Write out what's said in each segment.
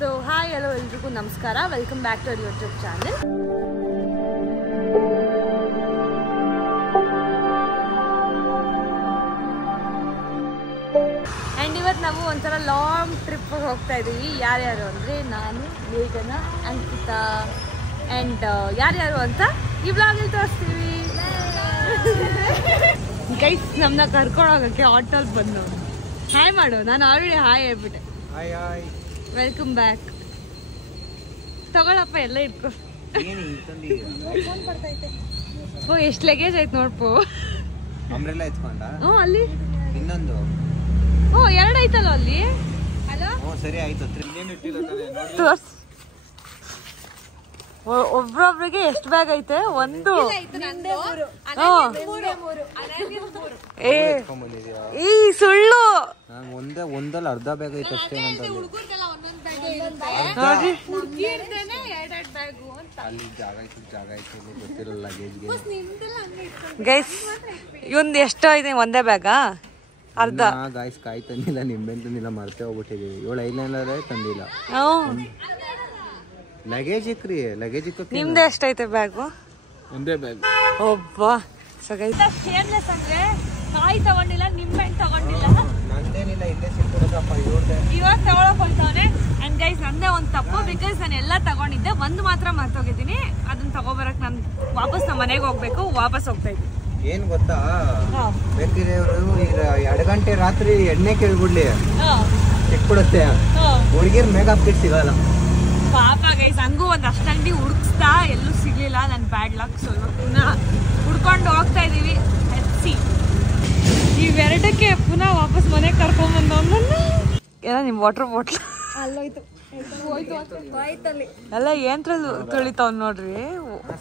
So hi, hello, ಎಲ್ರಿಗೂ ನಮಸ್ಕಾರ. Welcome back to our YouTube channel. And ಇವತ್ತು ನಾವು ಒಂಥರ ಲಾಂಗ್ ಟ್ರಿಪ್ ಹೋಗ್ತಾ ಇದ್ದೀವಿ. ಯಾರ್ಯಾರು ಅಂದರೆ ನಾನು, ಮೇಘನ, ಅಂಕಿತಾ ಆ್ಯಂಡ್ ಯಾರ್ಯಾರು ಅಂತ ಈ ವ್ಲಾಗಲ್ಲಿ ತೋರಿಸ್ತೀವಿ. ಗೈಸ್ ನಮ್ಮನ್ನ ಕರ್ಕೊಂಡು ಹೋಗೋಕ್ಕೆ ಆಟೋಲ್ಲಿ ಬಂದು ಹಾಯ್ ಮಾಡು. ನಾನು ಆಲ್ರೆಡಿ ಹಾಯ್ ಹೇಳ್ಬಿಟ್ಟೆ. Welcome back. ತಗೊಳಪ್ಪ ಎಲ್ಲ ಇಟ್ಕೊ. ಓ ಎಷ್ಟು ಲಗೇಜ್ ಆಯ್ತು ನೋಡ್ಪೋ. ಹ್ಞೂ ಅಲ್ಲಿ ಇನ್ನೊಂದು ಓ ಎರಡು ಐತಲ್ಲ ಅಲ್ಲಿ. ಸರಿ ಆಯ್ತು. ಒಬ್ರೊಬ್ರಿಗೆ ಎಷ್ಟು ಬ್ಯಾಗ್ ಐತೆ? ಒಂದು ಈ ಸುಳ್ಳು ಒಂದಲ್ಲಿ ಅರ್ಧ ಬ್ಯಾಗ್ ಐತೆ ಅಷ್ಟೇ. ಅಲ್ಲಿ ಜಾಗ ಐತೆ ಗೊತ್ತಿರಲ್ಲ ಲಗೇಜ್ಗೆ. ಗೈಸ್ ಇವಂದು ಎಷ್ಟೋ ಇದೆ ಒಂದೇ ಬ್ಯಾಗಾ? ಅರ್ಧ. ಗಾಯ್ಸ್ ಕಾಯಿ ತಂದಿಲ್ಲ, ನಿಂಬೆ ತಂದಿಲ್ಲ, ಮರ್ತೇ ಹೋಗ್ಬಿಟ್ಟಿದೀವಿ. 7 ತಂದಿಲ್ಲ. ಲಗೇಜ್ ಇಕ್ರಿ, ಲಗೇಜ್ ಇಕ್ಕ. ನಿಮ್ದು ಎಷ್ಟೈತೆ ಬ್ಯಾಗು? ಒಂದೇ ಬ್ಯಾಗ್. ಒಬ್ಬ ಸೇಮ್ಲೆಸ್ ಅಂದ್ರೆ ಕಾಯಿ ತಗೊಂಡಿಲ್ಲ, ನಿಂಬೆಹಣ್ಣು ತಗೊಂಡಿಲ್ಲ. ನಂದೇನಿಲ್ಲ, ಇಲ್ಲೇ ಸಿಕ್ಕಿರೋದಪ್ಪ. ಇವಾಗ ತಗೊಳಕ್ ಹೋಗ್ತಾವನೆ. ಅಂಡ್ ಗೈಸ್ ನಂದೇ ಒಂದು ತಪ್ಪು, ಬಿಕಾಸ್ ನಾನು ಎಲ್ಲ ತಗೊಂಡಿದ್ದೆ, ಒಂದು ಮಾತ್ರ ಮರ್ತೋಗಿದ್ದೀನಿ. ಅದನ್ನ ತಗೋಬರಕ್ ನಾನು ವಾಪಸ್ ನಮ್ಮ ಮನೆಗೆ ಹೋಗ್ಬೇಕು. ವಾಪಸ್ ಹೋಗ್ತಾ ಇದ್ದೀನಿ. ಏನ್ ಗೊತ್ತಾ, ಬೇಕಿದ್ರೆ ಈಗ 2 ಗಂಟೆ ರಾತ್ರಿ ಎಣ್ಣೆ ಕೇಳ್ಬಿಡ್ಲಿ, ಸಿಕ್ಬಿಡುತ್ತೆ. ಹುಡುಗಿರ್ ಮೇಕಪ್ ಕಿಟ್ ಸಿಗಲ್ಲ ಪಾಪ ಗೈಸ್. ಹಂಗೂ ಒಂದ್ ಅಷ್ಟಂಗಡಿ ಹುಡುಕ್ಸ್ತಾ ಎಲ್ಲೂ ಸಿಗ್ಲಿಲ್ಲ. ನನ್ ಬ್ಯಾಡ್ ಲಕ್. ಸ್ವಲ್ಪ ಪುನಃ ಹುಡ್ಕೊಂಡು ಹೋಗ್ತಾ ಇದೀವಿ. ಹೆಚ್ಚಿ ಇವೆರಡಕ್ಕೆ ಪುನಃ ವಾಪಸ್ ಮನೆಗೆ ಕರ್ಕೊಂಡ್ಬಂದು ಏನೋ ನಿಮ್ ವಾಟರ್ ಬಾಟ್ಲ್ ಅಲ್ಲೋಯ್ತು. ಎಲ್ಲ ಏನ್ ತುಳಿತಾವ್ ನೋಡ್ರಿ.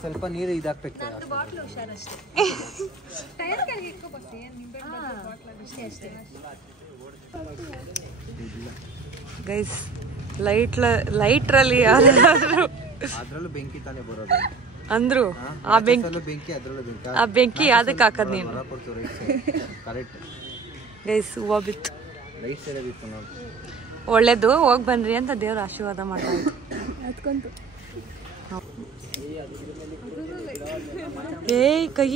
ಸ್ವಲ್ಪ ನೀರು ಇದಾಗ್ಬೇಕು. ಗೈಸ್ ಲೈಟ್ರಲ್ಲಿ ಯಾರಾದ್ರೂ ಅದ್ರಲ್ಲೂ ಬೆಂಕಿ ತಾನೇ ಬರೋದು ಅಂದ್ರು. ಆ ಬೆಂಕಿ ಯಾವ್ದಕ್ಕೆ ಹಾಕದ್ ನೀನು? ಗೈಸ್ ಹೂವ ಬಿತ್ತು. ಒಳ್ಳೇದು, ಹೋಗ್ ಬನ್ರಿ ಅಂತ ದೇವ್ರ ಆಶೀರ್ವಾದ ಮಾಡ್ತಾ ಇತ್ತು. ಏಯ್ ಕೈ.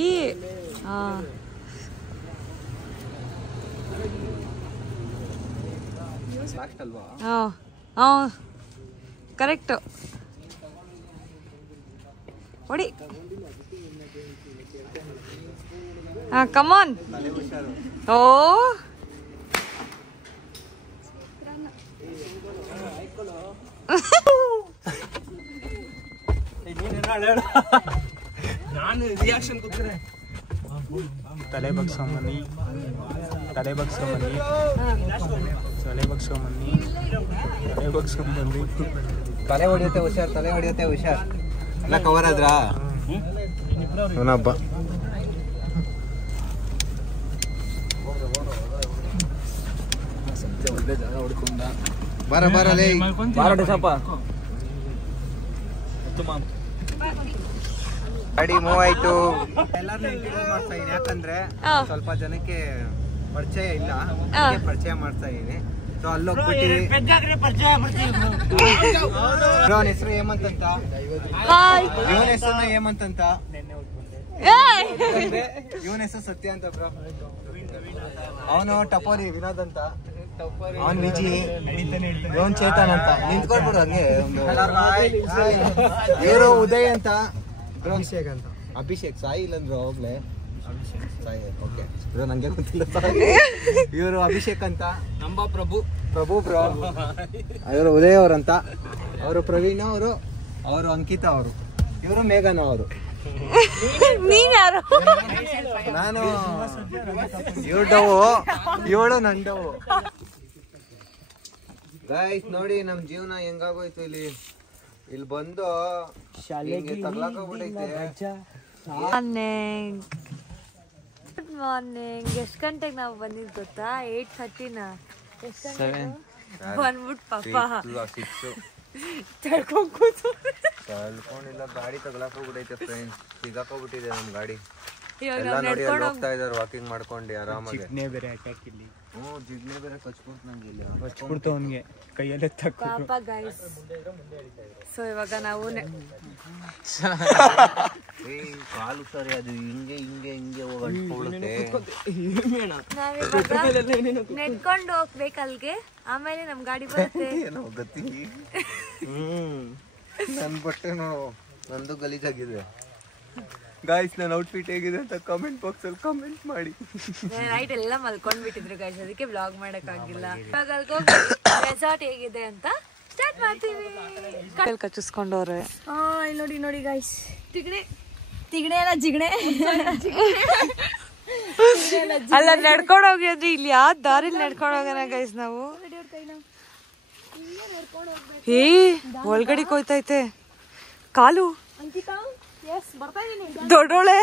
ಕರೆಕ್ಟ್ ಹೊಡಿ. ಕಮಾನ್. ಓ ನಾನು ರಿಯಾಕ್ಷನ್ ಕೊಡ್ತೀನಿ. ತಲೆ ಬಗ್ಸ್ಕೊಂಬನ್ನಿ, ತಲೆ ಬಗ್ಸ್ಕೊಂಬನ್ನಿ, ತಲೆ ಬಗ್ಸ್ಕೊಂಬನ್ನಿ, ತಲೆ ಬಗ್ಸ್ಕೊಂಬನ್ನಿ. ತಲೆ ಹೊಡಿಯುತ್ತೆ ಹುಷಾರ್, ತಲೆ ಹೊಡಿಯುತ್ತೆ ಹುಷಾರ್. ಎಲ್ಲ ಕವರ್ ಆದ್ರಾ? ಹಬ್ಬ ಒಳ್ಳೆ ಜಾಗ ಹೊಡ್ಕೊಂಡ. ಬರಲೇ ಗಾಡಿ ಮೂವ್ ಆಯ್ತು. ಎಲ್ಲಾರನ್ನೂ ಇಂಟ್ರೊಡ್ಯೂಸ್ ಮಾಡ್ತಾ ಇದೀನಿ, ಯಾಕಂದ್ರೆ ಸ್ವಲ್ಪ ಜನಕ್ಕೆ ಪರಿಚಯ ಇಲ್ಲ, ಪರಿಚಯ ಮಾಡ್ತಾ ಇದೀನಿ. ಸೊ ಅಲ್ಲೋಗ್ಬಿಟ್ಟು ಇವನ ಹೆಸರು ಹೇಮಂತ್ ಅಂತ, ಇವನ ಹೆಸರು ಹೇಮಂತ್ ಅಂತ, ಇವನ ಹೆಸರು ಸತ್ಯ ಅಂತ ಬ್ರೋ. ಅವನು ಟಪೋರಿ ವಿನೋದ್ ಅಂತ, ಅವನ್ ವಿಜಿ, ಇವನ್ ಚೇತನ್ ಅಂತ. ನಿಂತ್ಕೊಳ್ಬಿಡು ಹಂಗೆ. ಇವರು ಉದಯ್ ಅಂತ, ಅಭಿಷೇಕ್ ಅಂತ. ಅಭಿಷೇಕ್ ಸಾಯಿ ಇಲ್ಲಂದ್ರು ಹೋಗ್ಲೆ ಸಾಯಿ. ಓಕೆ ಬ್ರೋ, ನಂಗೆ ಗೊತ್ತಿಲ್ಲ. ಇವರು ಅಭಿಷೇಕ್ ಅಂತ, ನಂಬ ಪ್ರಭು ಬ್ರೋ. ಇವರು ಉದಯ್ ಅವ್ರಂತ, ಅವರು ಪ್ರವೀಣ್ ಅವರು ಅಂಕಿತಾ ಅವರು, ಇವರು ಮೇಘನ ಅವರು. ನೀನ್ ಯಾರು? ನಾನು ಇವ್ರ ಡವು, ಇವಳು ನನ್ ಡವು. ಗೈಸ್ ನೋಡಿ ನಮ್ ಜೀವನ ಹೆಂಗಾಗೋಯ್ತು. ಇಲ್ಲಿ ಬಂದು ತಗ್ಲಾಕೋಗ್ಬಿಟ್ಟೈತೆ. Good morning. ಎಷ್ಟು ಗಂಟೆಗೆ ನಾವು ಬಂದಿದ್ದು ಗೊತ್ತಾ? 8:30. ಎಷ್ಟು ಗಂಟೆ ಬಂದ್ಬಿಟ್ಟು ಪಾಪ ತಳ್ಕೊಂಡಿಲ್ಲ, ಗಾಡಿ ತಗ್ಲಾಕೋಗ್ಬಿಟ್ಟೈತೆ ಫ್ರೆಂಡ್ಸ್. ಸಿಗಾಕೋಗ್ಬಿಟ್ಟಿದೆ ನಮ್ ಗಾಡಿ. ಇವಾಗ ಎಲ್ಲ ನಾವು ನೋಡಿ ನಡ್ಕೊಂಡು ಹೋಗ್ತಾ ಇದಾರೆ ವಾಕಿಂಗ್ ಮಾಡ್ಕೊಂಡು ಆರಾಮಾಗಿ. ಜಿಗ್ನೆ ಬೇರೆ ಅಟ್ಯಾಕ್ ಇಲ್ಲಿ. ಜಿಗ್ನೆ ಬೇರೆ ಕಚ್ಬಿಡ್ತು ನಂಗೆ ಇಲ್ಲಿ. ಕಚ್ಬಿಡ್ತು ಅವನಿಗೆ ಕೈಯಲ್ಲೇ ತಕ್ಕ. ಪಾಪ ಗೈಸ್. ಸೊ ಇವಾಗ ನಾವು ಕಾಲು ಸರಿ ಅದು ಹಿಂಗೆ ಹಿಂಗೆ ಹಿಂಗೆ ಹೋಗ್ಕೊಳ್ಳುತ್ತೆ. ನೆಟ್ಕೊಂಡು ಹೋಗ್ಬೇಕು ಅಲ್ಲಿಗೆ, ಆಮೇಲೆ ನಮ್ ಗಾಡಿ ಬರುತ್ತೆ. ಏನೋ ಗತಿ. ನನ್ ಬಟ್ಟೆ ನೋಡು ನಂದು ಗಲೀಜಾಗಿದೆ. ಗಾಯ್ಸ್ ನನ್ನ ಔಟ್ಫಿಟ್ ಹೇಗಿದೆ ಅಂತ ಕಾಮೆಂಟ್ ಬಾಕ್ಸ್ ಅಲ್ಲಿ ಕಾಮೆಂಟ್ ಮಾಡಿ. ನೈಟ್ ಎಲ್ಲ ಮಲ್ಕೊಂಡ್ ಬಿಟ್ಟಿದ್ರು ಗೈಸ್, ಅದಕ್ಕೆ ಬ್ಲಾಗ್ ಮಾಡಕ್ ಆಗಿಲ್ಲ. ಇವಾಗ ರೆಸಾರ್ಟ್ ಹೇಗಿದೆ ಅಂತ ಸ್ಟಾರ್ಟ್ ಮಾಡ್ತೀವಿ. ಕಚ್ಚಿಸ್ಕೊಂಡವ್ರೆ. ಇಲ್ಲಿ ನೋಡಿ ಗೈಸ್, ತಿಗಣೆ ಎಲ್ಲ ಜಿಗಣೆ. ಅಲ್ಲ ನಡ್ಕೊಂಡು ಹೋಗಿದ್ರಿ, ಇಲ್ಲಿ ಯಾವ ದಾರಿಲಿ ನಡ್ಕೊಂಡು ಹೋಗೋಣ ಗೈಸ್ ನಾವು. ಏ ಒಳಗಡೆ ಹೋಯ್ತೈತೆ ಕಾಲು. ದೊಡ್ಡೋಳೆ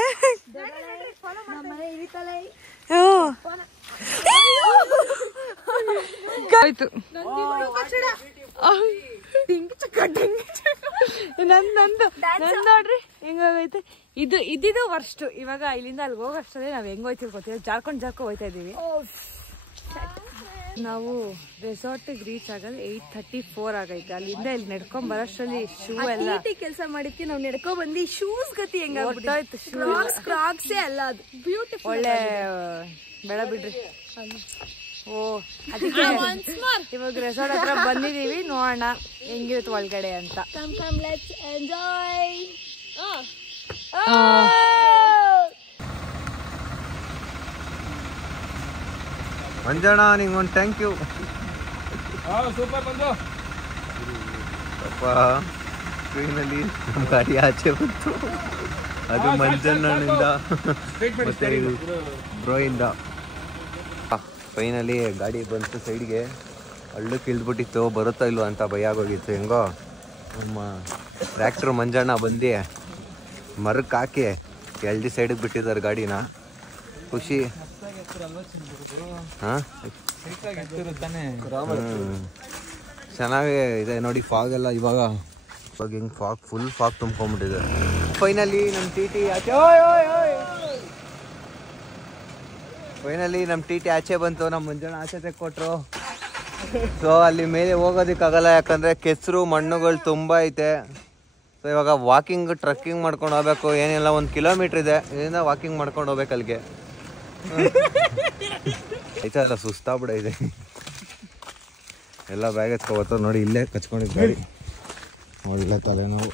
ಆಯ್ತು. ನಂದು ನೋಡ್ರಿ ಹೆಂಗಾಗೈತೆ. ಇದಿದು ವರ್ಸ್ಟ್. ಇವಾಗ ಇಲ್ಲಿಂದ ಅಲ್ಲಿಗೆ ಹೋಗೋ ಅಷ್ಟೇ ನಾವ್ ಹೆಂಗ್ ಹೋಯ್ತಿವಿ ಗೊತ್ತಿಲ್ಲ, ಜಾರ್ಕೊಂಡ್ ಹೋಯ್ತಾ ಇದೀವಿ. ನಾವು ರೆಸಾರ್ಟ್ ರೀಚ್ ಆಗೋದು 8:34 ಆಗೈತೆ. ಅಲ್ಲಿಂದ ಇಲ್ಲಿ ನಡ್ಕೊಂಡ್ ಬರೋಷ್ಟರಲ್ಲಿ ಶೂ ಎಲ್ಲ ಕೆಲಸ ಮಾಡಿದ್ಕೆ ನಾವು ನಡ್ಕೊಂಡ್ ಬಂದು ಶೂಸ್ ಗತಿ ಹೆಂಗಾಗ್ಬಿಟ್ಟಾಯ್ತು. ಕ್ರಾಕ್ಸೇ ಅಲ್ಲ, ಅದು ಬ್ಯೂಟಿಫುಲ್ ಒಳ್ಳೆ ಬೆಳ ಬಿಡ್ರಿ. ಓ ಅದಕ್ಕೆ ಇವಾಗ ರೆಸಾರ್ಟ್ ಹತ್ರ ಬಂದಿದೀವಿ, ನೋಡೋಣ ಹೆಂಗಿರುತ್ತೆ ಒಳಗಡೆ ಅಂತ. Come let's enjoy. ಮಂಜಣ್ಣ ನಿಂಗೊಂದು ಥ್ಯಾಂಕ್ ಯು. ಅಪ್ಪ ಟ್ರೈನಲ್ಲಿ ನಮ್ಮ ಗಾಡಿ ಆಚೆ ಬಂತು, ಅದು ಮಂಜಣ್ಣನಿಂದ ಮತ್ತೆ ಬ್ರೋಯಿಂದ. ಫೈನಲಿ ಗಾಡಿ ಬಂತು ಸೈಡ್ಗೆ. ಹಳ್ಳಕ್ಕೆ ಇಳಿದ್ಬಿಟ್ಟಿತ್ತು, ಬರುತ್ತಾ ಇಲ್ವ ಅಂತ ಭಯ ಆಗೋಗಿತ್ತು. ಹೆಂಗೋ ನಮ್ಮ ಟ್ರ್ಯಾಕ್ಟ್ರ್ ಮಂಜಣ್ಣ ಬಂದು ಮರಕ್ಕೆ ಹಾಕಿ ಎಲ್ಡಿ ಸೈಡಿಗೆ ಬಿಟ್ಟಿದ್ದಾರೆ ಗಾಡಿನ. ಖುಷಿ. ಹಾಂ ಚೆನ್ನಾಗಿ ಇದೆ ನೋಡಿ. ಫಾಗ್ ಎಲ್ಲ ಇವಾಗ ಹಿಂಗೆ ಫುಲ್ ಫಾಗ್ ತುಂಬ್ಕೊಂಡ್ಬಿಟ್ಟಿದೆ. ಫೈನಲಿ ನಮ್ಮ ಟಿ ಟಿ ಆಚೆ ಬಂತು. ನಮ್ಮ ಮುಂಜಾನೆ ಆಚೆ ತೆಕ್ಕೊಟ್ರು. ಸೊ ಅಲ್ಲಿ ಮೇಲೆ ಹೋಗೋದಕ್ಕಾಗಲ್ಲ, ಯಾಕಂದರೆ ಕೆಸರು ಮಣ್ಣುಗಳು ತುಂಬ ಐತೆ. ಸೊ ಇವಾಗ ವಾಕಿಂಗ್ ಟ್ರಕ್ಕಿಂಗ್ ಮಾಡ್ಕೊಂಡು ಹೋಗ್ಬೇಕು. ಏನಿಲ್ಲ 1 ಕಿಲೋಮೀಟ್ರ್ ಇದೆ, ಇದರಿಂದ ವಾಕಿಂಗ್ ಮಾಡ್ಕೊಂಡು ಹೋಗ್ಬೇಕು ಅಲ್ಲಿಗೆ. ಆಯ್ತಲ್ಲ ಸುಸ್ತಾಗ್ಬಿಡೈತೆ. ಎಲ್ಲ ಬ್ಯಾಗ್ ಎತ್ಕೊಬರ್ತಾವೆ ನೋಡಿ, ಇಲ್ಲೇ ಕಚ್ಕೊಂಡಿದ್ದು ಗಾಡಿ. ಒಳ್ಳೆ ತಲೆನೋವು.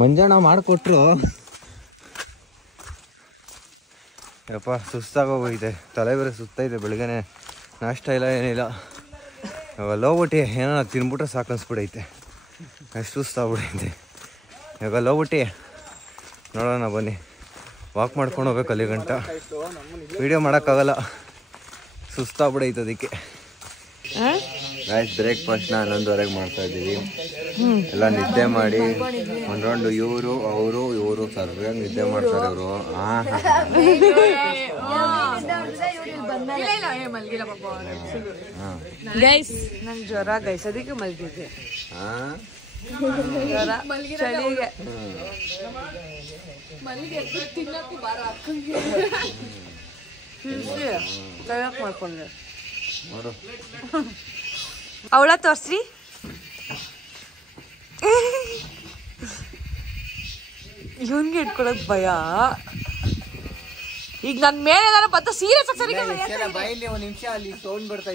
ಮಂಜಣ್ಣ ಮಾಡಿಕೊಟ್ರು. ಯಪ್ಪ ಸುಸ್ತಾಗೋಗೈತೆ, ತಲೆ ಬೇರೆ ಸುತ್ತೈತೆ. ಬೆಳಗ್ಗೆನೆ ನಾಷ್ಟ ಇಲ್ಲ ಏನಿಲ್ಲ. ಇವಾಗ ಹೋಗ್ಬಿಟ್ಟು ಏನೋ ತಿನ್ಬಿಟ್ರೆ ಸಾಕು ಅನ್ಸ್ಬಿಡೈತೆ, ಅಷ್ಟು ಸುಸ್ತಾಗ್ಬಿಡೈತೆ. ಇವಾಗ ಹೋಗ್ಬಿಟ್ಟು ನೋಡೋಣ ಬನ್ನಿ. ವಾಕ್ ಮಾಡ್ಕೊಂಡು ಹೋಗ್ಬೇಕು ಅಲ್ಲಿ ಗಂಟ. ವಿಡಿಯೋ ಮಾಡೋಕ್ಕಾಗಲ್ಲ, ಸುಸ್ತಾಗ್ಬಿಡೈತೆ. ಅದಕ್ಕೆ ಆಯ್ತು ಬ್ರೇಕ್ಫಾಸ್ಟ್ನ 11:30 ಮಾಡ್ತಾ ಇದ್ದೀವಿ. ಎಲ್ಲ ನಿದ್ದೆ ಮಾಡಿ ಒಂದು ರೌಂಡು ಇವರು ಸರಿಯಾಗಿ ನಿದ್ದೆ ಮಾಡ್ತಾರೆ ಇವರು. ಗೈಸ್ ನಂಗೆ ಜ್ವರ ಗೈಸ್, ಅದಕ್ಕೆ ಮಲ್ಗಿದ್ದೆ. ಚಳಿಗೆ ಮಾಡ್ಕೊಂಡೆ. ಅವಳ ತೋರ್ಸ್ರಿ. ಇವನ್ಗೆ ಇಟ್ಕೊಳಕ್ ಭಯ. ಈಗ ನನ್ ಮೇಲೆ ಏನಾರ ಬತ್ತ ಸೀರಿಯಸ್ ಆಗಿ ಬಾಯಿಲಿ ಒಂದು ನಿಮಿಷ ಅಲ್ಲಿ ಸೌಂಡ್ ಬರ್ತಾ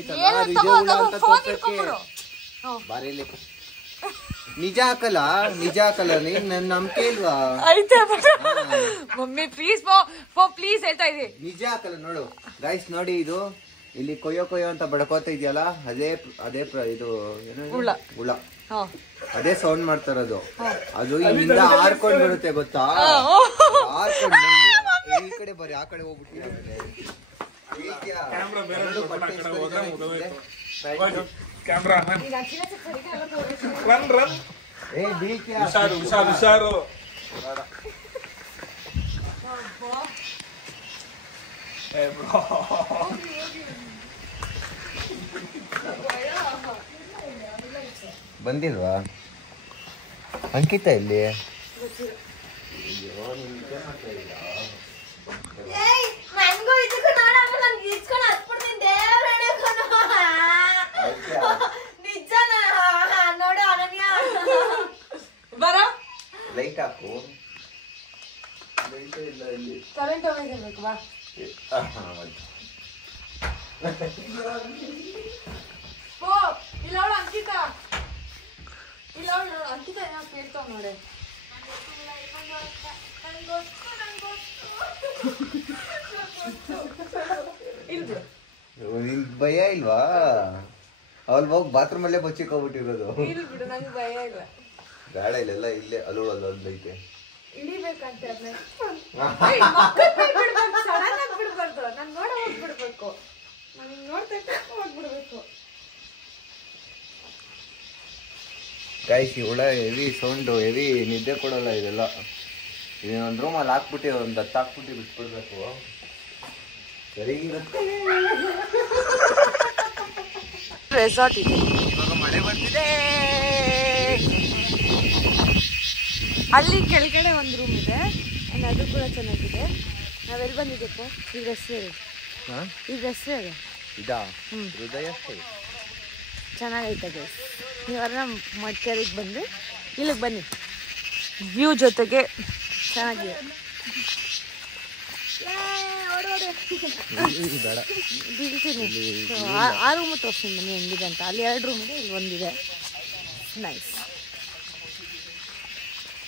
ನಿಜ ಹಾಕಲ್ಲ ನೀನ್ ನನ್ನ ನಂಬಿಕೆ ಇಲ್ವಾ? ಮಮ್ಮಿ ಪ್ಲೀಸ್ ಪ್ಲೀಸ್ ಹೇಳ್ತಾ ಇದ್ದೀನಿ, ನಿಜ ಹಾಕಲ್ಲ. ನೋಡು ಗೈಸ್ ನೋಡಿ, ಇದು ಇಲ್ಲಿ ಕೊಯ್ಯೋ ಅಂತ ಬಡ್ಕೋತಾ ಇದೆಯಲ್ಲ, ಅದೇ ಇದು ಹುಳ. ಅದೇ ಸೌಂಡ್ ಮಾಡ್ತಾರದು. ಅದು ಇಲ್ಲಿಂದ ಹಾರ್ಕೊಂಡ್ ಬರುತ್ತೆ ಗೊತ್ತಾ? ಹಾರ್ಕೊಂಡ್ ಈ ಕಡೆ ಬರ್ರಿ, ಆ ಕಡೆ ಹೋಗ್ಬಿಟ್ಟು ಹುಷಾರು. ಬಂದಿಲ್ವಾ ಅಂಕಿತ ಇಲ್ಲಿ? ನನಗೂ ಇದಕ್ಕೂ ನೋಡಮ್ಮ ನಂಗೆ ಇಸ್ಕೊಂಡು ಹತ್ಬಿಡ್ತೀನಿ ದೇವರೇ ನಿಜನ ನೋಡು ಅನನ್ಯ ಬರ ಲೈಟ್ ಹಾಕು ಲೈಟ್ ಇಲ್ಲ ಇಲ್ಲಿ ಕರೆಂಟ್ ಹೋಗಿರ್ಬೇಕು ಬಾ ಓ ಇಲ್ಲ ಅವಳು ಅಂಕಿತಾ ಇಲ್ಲ ಅವಳು ಅಂಕಿತಾ ಏನೋ ಕೇಳ್ತಾವ್ ನೋಡಿ ನಿನ್ ಭಯ ಇಲ್ವಾ ಅವಲ್ ಹೋಗಿ ಬಾತ್ರೂಮ್ ಅಲ್ಲೇ ಬಚ್ಚಿಕೋಗ್ಬಿಟ್ಟಿರೋದು ಇಲ್ಲ ಬಿಡು ನಂಗೆ ಭಯ ಇಲ್ಲ ಬೇಡ ಇಲ್ಲೆಲ್ಲ ಇಲ್ಲೇ ಅಲ್ಲೈತೆ ಇಳಿಬೇಕಂತ ಸಡನ್ ಆಗಿ ಬಿಡ್ಬಾರ್ದು ನಾನು ನೋಡ ಹೋಗ್ಬಿಡ್ಬೇಕು ನಾನು ನೋಡ್ತಾ ಹೋಗ್ಬಿಡ್ಬೇಕು ಕಾಯಿಸಿ ಹುಳ ಹೆವಿ ಸೌಂಡು ಹೆವಿ ನಿದ್ದೆ ಕೊಡಲ್ಲ ಇದೆಲ್ಲ ಇದನ್ನೊಂದು ರೂಮಲ್ಲಿ ಹಾಕ್ಬಿಟ್ಟು ಒಂದು 10 ಹಾಕ್ಬಿಟ್ಟು ಬಿಟ್ಬಿಡ್ಬೇಕು ಸರಿಗಿರುತ್ತೆ ರೆಸಾರ್ಟ್ ಇದೆ ಇವಾಗ ಮಳೆ ಬರ್ತಿದೆ ಅಲ್ಲಿ ಕೆಳಗಡೆ ಒಂದು ರೂಮ್ ಇದೆ and ಅದು ಕೂಡ ಚೆನ್ನಾಗಿದೆ ನಾವೆಲ್ಲಿ ಬಂದಿದ್ದಕ್ಕೆ ಈಗ ಹೆಸರು ಈಗ ಹೆಸರು ಇದಾ ಹೃದಯ ಚೆನ್ನಾಗೈತೆ ಗೈಸ್ ನೀವೆಲ್ಲ ಮಡಿಕೇರಿಗೆ ಬಂದು ಇಲ್ಲಿಗೆ ಬನ್ನಿ ವ್ಯೂ ಜೊತೆಗೆ ಚೆನ್ನಾಗಿದೆ ಬೇಡ ಬೀಳ್ತೀನಿ ಆ ರೂಮು ತೋರಿಸ್ತೀನಿ ಬನ್ನಿ ಹೆಂಗಿದೆ ಅಂತ ಅಲ್ಲಿ 2 ರೂಮ್ ಇದೆ ಇಲ್ಲಿ ಒಂದಿದೆ ನೈಸ್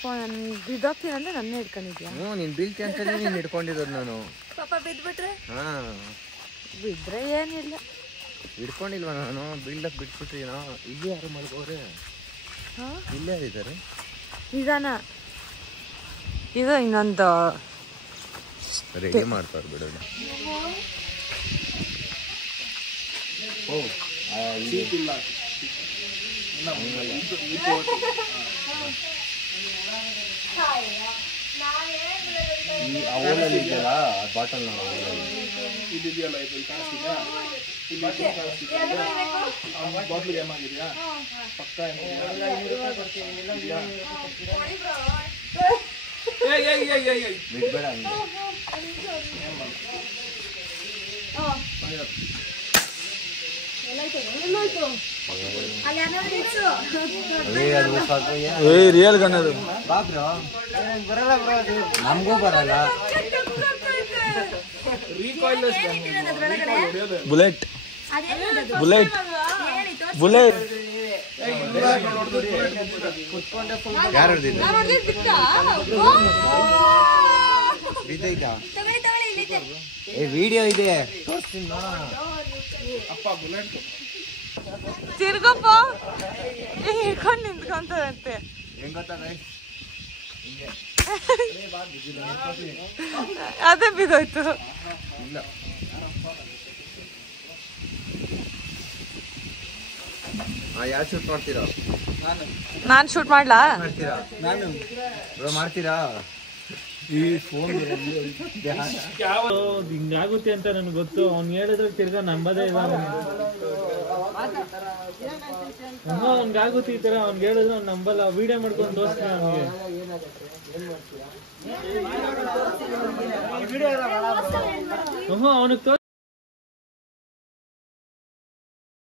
ನಾನು ಬಿದ್ದೋಗ್ತೀನಿ ಅಂದ್ರೆ ನನ್ನೇ ಹಿಡ್ಕೊಂಡಿದ್ಯಾ ಹ್ಞೂ ನೀನು ಬೀಳ್ತಿ ಅಂತಾನೆ ನೀನು ಹಿಡ್ಕೊಂಡಿರೋದು ನಾನು ಪಾಪ ಬಿದ್ಬಿಟ್ರೆ ಹಾಂ ಬಿದ್ದರೆ ಏನಿಲ್ಲ ಹಿಡ್ಕೊಂಡಿಲ್ವ ನಾನು ಬೀಳ್ದಕ್ಕೆ ಬಿಟ್ಬಿಟ್ರಿ ಇಲ್ಲಿ ಯಾರು ಮಲ್ಗೋರೆ ಹಾಂ ಇಲ್ಲೇ ಯಾರಿದ್ದಾರೆ ನಿಧಾನ ಇದು ಇನ್ನೊಂದು ರೆಡಿ ಮಾಡ್ತಾರೆ ಬಿಡೋದು ಈ ಅವಲಲ್ಲಿ ಇದೆಯಲ್ಲ ಬಾಟಲ್ ಬಿಡ್ಬೇಡ ರಿಯಲ್ ಗನ್ನದು ಬಾ ಬ್ರೋ ಬರಲ್ಲ ಬ್ರೋ ಅದು ನಮಗೂ ಬರಲ್ಲ ಬುಲೆಟ್ ಬುಲೆಟ್ ಬುಲೆಟ್ ಯಾರು ಬಿದ್ದೈತಾ ಏ ವಿಡಿಯೋ ಇದೆ ತೋರಿಸ್ತೀನಿ ನೋಡೋಣ ತಿರ್ಗಪ್ಪ ಹಿಡ್ಕೊಂಡು ನಿಂತ್ಕೊಂತದಂತೆ ಹೆಂಗ್ ಗೊತ್ತಾ ಅದೇ ಬಿದ್ದೋಯ್ತು ಇಲ್ಲ ಯಾರು ಶೂಟ್ ಮಾಡ್ತೀರಾ ನಾನು ಶೂಟ್ ಮಾಡ್ಲಾ ಮಾಡ್ತೀರಾ ಬ್ರೋ ಮಾಡ್ತೀರಾ ಈ ಫೋನ್ ಹಿಂಗಾಗುತ್ತೆ ಅಂತ ನನಗೆ ಗೊತ್ತು ಅವ್ನು ಹೇಳಿದ್ರೆ ತಿರ್ಗಾ ನಂಬದೇ ಇಲ್ಲ ಅವ್ನಿಗಾಗುತ್ತೆ ಈ ತರ ಅವ್ನಿಗೆ ಹೇಳಿದ್ರೆ ಅವ್ನು ನಂಬಲ್ಲ ವಿಡಿಯೋ ಮಾಡ್ಕೊಂಡು ತೋರಿಸ್ತೀನಿ ಅವ್ನಿಗೆ ಅವನಿಗೆ